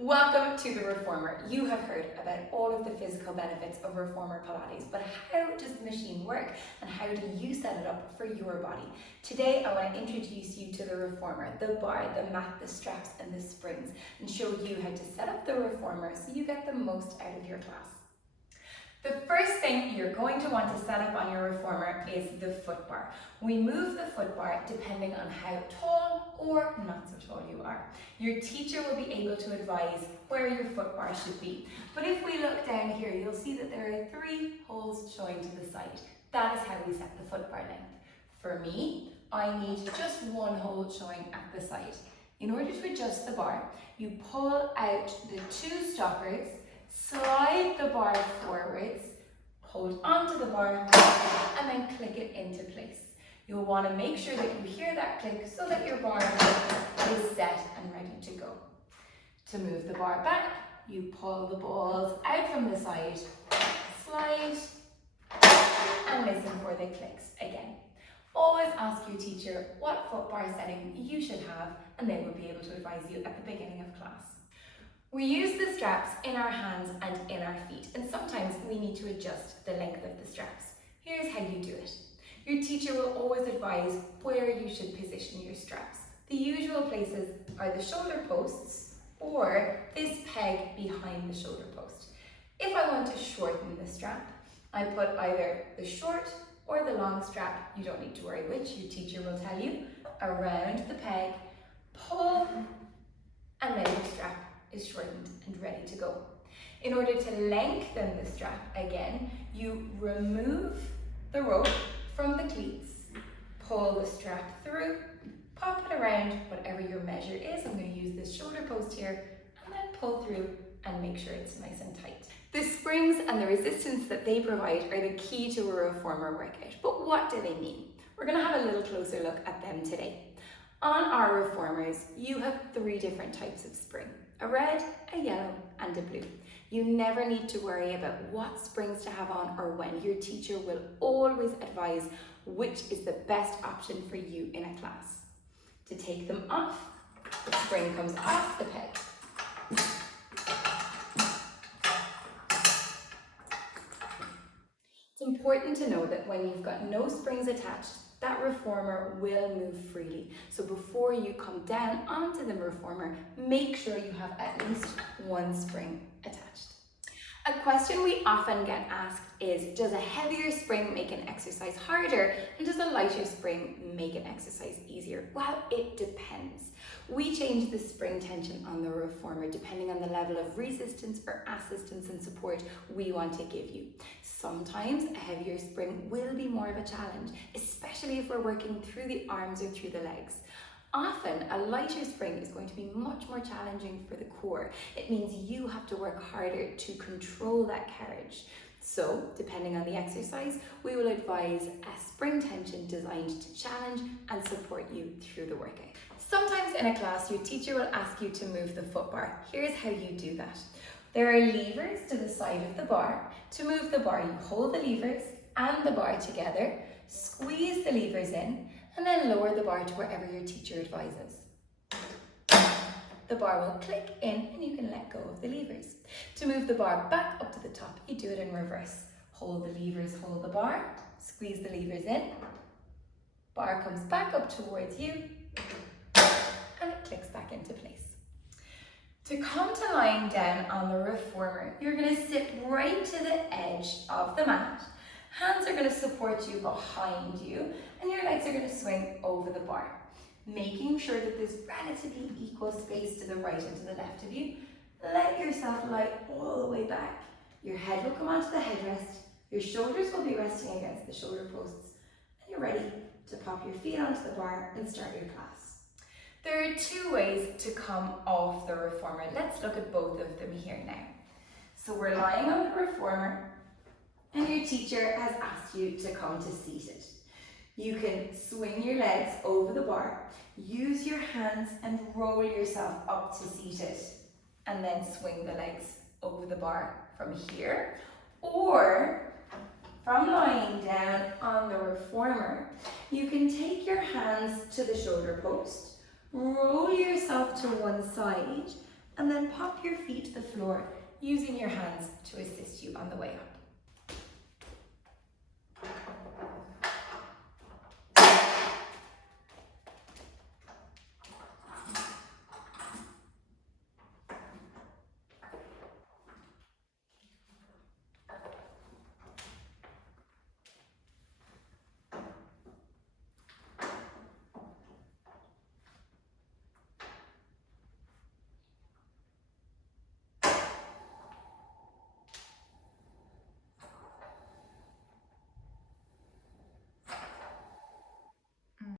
Welcome to the Reformer. You have heard about all of the physical benefits of Reformer Pilates, but how does the machine work and how do you set it up for your body? Today I want to introduce you to the Reformer, the bar, the mat, the straps and the springs, and show you how to set up the Reformer so you get the most out of your class. The first thing you're going to want to set up on your Reformer is the foot bar. We move the foot bar depending on how tall or not so tall you are. Your teacher will be able to advise where your foot bar should be. But if we look down here, you'll see that there are 3 holes showing to the side. That is how we set the foot bar length. For me, I need just 1 hole showing at the side. In order to adjust the bar, you pull out the 2 stoppers, slide the bar forwards, hold onto the bar, and then click it into place. You'll want to make sure that you hear that click so that your bar is set and ready to go. To move the bar back, you pull the balls out from the side, slide, and listen for the clicks again. Always ask your teacher what foot bar setting you should have, and they will be able to advise you at the beginning of class. We use the straps in our hands and in our feet, and sometimes we need to adjust the length of the straps. Here's how you do it. Your teacher will always advise where you should position your straps. The usual places are the shoulder posts or this peg behind the shoulder post. If I want to shorten the strap, I put either the short or the long strap, you don't need to worry which, your teacher will tell you, around the peg, pull, and then your strap is shortened and ready to go. In order to lengthen the strap again, you remove the rope from the cleats, pull the strap through, pop it around whatever your measure is. I'm going to use this shoulder post here, and then pull through and make sure it's nice and tight. The springs and the resistance that they provide are the key to a Reformer workout. But what do they mean? We're going to have a little closer look at them today. On our Reformers, you have 3 different types of spring. A red, a yellow, and a blue. You never need to worry about what springs to have on or when. Your teacher will always advise which is the best option for you in a class. To take them off, the spring comes off the peg. It's important to know that when you've got no springs attached, that Reformer will move freely. So before you come down onto the Reformer, make sure you have at least 1 spring attached. A question we often get asked is, does a heavier spring make an exercise harder and does a lighter spring make an exercise easier? Well, it depends. We change the spring tension on the Reformer depending on the level of resistance or assistance and support we want to give you. Sometimes a heavier spring will be more of a challenge, especially if we're working through the arms or through the legs. Often, a lighter spring is going to be much more challenging for the core. It means you have to work harder to control that carriage. So, depending on the exercise, we will advise a spring tension designed to challenge and support you through the workout. Sometimes in a class, your teacher will ask you to move the foot bar. Here's how you do that. There are levers to the side of the bar. To move the bar, you hold the levers and the bar together, squeeze the levers in, and then lower the bar to wherever your teacher advises. The bar will click in and you can let go of the levers. To move the bar back up to the top, you do it in reverse. Hold the levers, hold the bar, squeeze the levers in, bar comes back up towards you, and it clicks back into place. To come to lying down on the Reformer, you're going to sit right to the edge of the mat. Hands are going to support you behind you, and your legs are going to swing over the bar, making sure that there's relatively equal space to the right and to the left of you. Let yourself lie all the way back. Your head will come onto the headrest, your shoulders will be resting against the shoulder posts, and you're ready to pop your feet onto the bar and start your class. There are 2 ways to come off the Reformer. Let's look at both of them here now. So we're lying on the Reformer, and your teacher has asked you to come to seated. You can swing your legs over the bar, use your hands and roll yourself up to seated, and then swing the legs over the bar from here. Or from lying down on the Reformer, you can take your hands to the shoulder post, roll yourself to one side, and then pop your feet to the floor using your hands to assist you on the way up.